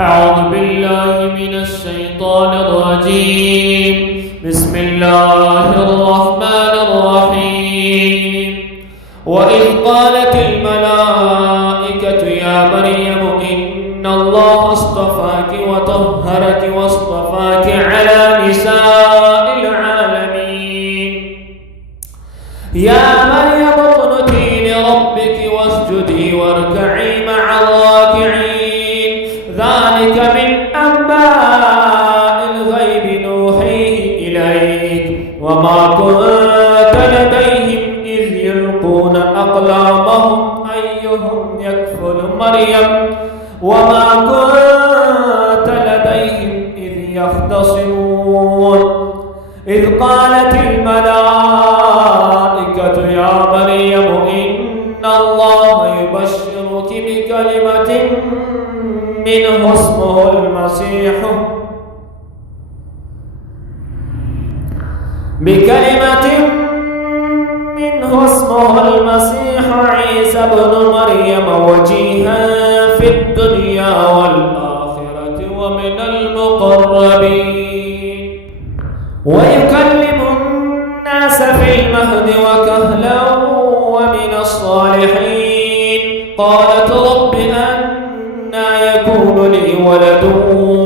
أعوذ بالله من الشيطان الرجيم. بسم الله الرحمن الرحيم. وإذ قالت الملائكة يا مريم إن الله اصطفاك وطهرك واصطفاك على نساء العالمين. يا مريم اقنتي لربك واسجدي واركعي مع الراكعين. ذلك من أنباء الغيب نوحيه إليك وما كنت لديهم إذ يلقون أقلامهم أيهم يكفل مريم وما كنت لديهم إذ يختصمون. إذ قالت الملائكة يا مريم إن الله يبشرك بكلمة منه اسمه المسيح عيسى ابن مريم وجيها في الدنيا والآخرة ومن المقربين ويكلم الناس في المهد وكهلا ومن الصالحين. قالت رب أنى يكون لي ولد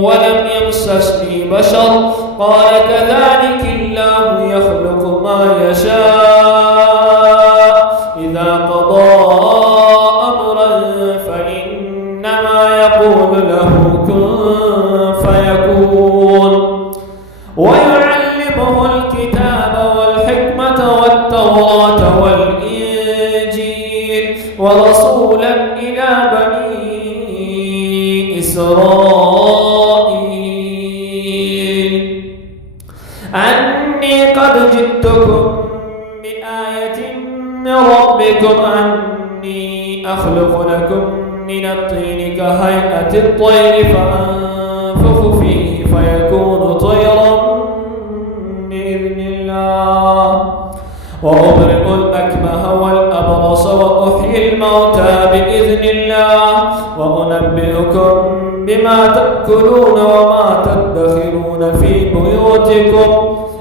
ولم يمسسني بشر قال كذلك الله يخلق ما يشاء إذا قضى أمرا فإنما يقول له كن فيكون. ويعلمه الكتاب والحكمة والتوراة والإنجيل ورسولا إلى بني إسرائيل أني قد جئتكم بآية من ربكم أني أخلق لكم من الطين كهيئة الطير فأنفخ فيه فيكون طيرا بإذن الله وأبرئ الأكمه والأبرص وأحيي الموتى بإذن الله وأنبئكم بما تأكلون وما تدخرون في بيوتكم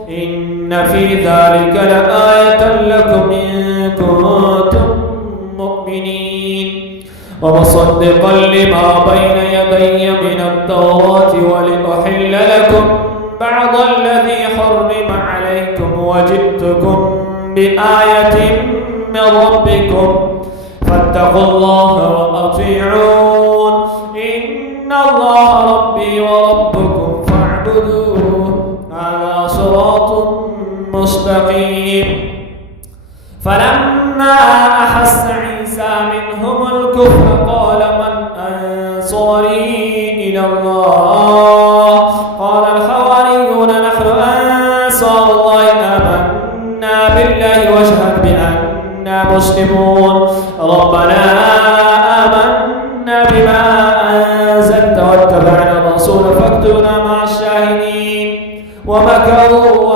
إن في ذلك لآية لكم إن كنتم مؤمنين. ومصدقا لما بين يدي من التوراة ولأحل لكم بعض الذي حرم عليكم وجئتكم بآية من ربكم فاتقوا الله وأطيعون إن الله ربي وربكم فاعبدوه على صراط مستقيم. فلما أحس عيسى منهم الكفر قال من أنصاري إلى الله قال الحواريون نحن أنصار الله آمنا بالله واشهد بأننا مسلمون. ربنا آمنا بما أنزلت واتبعنا الرسول فاكتبنا مع الشاهدين. ومكروا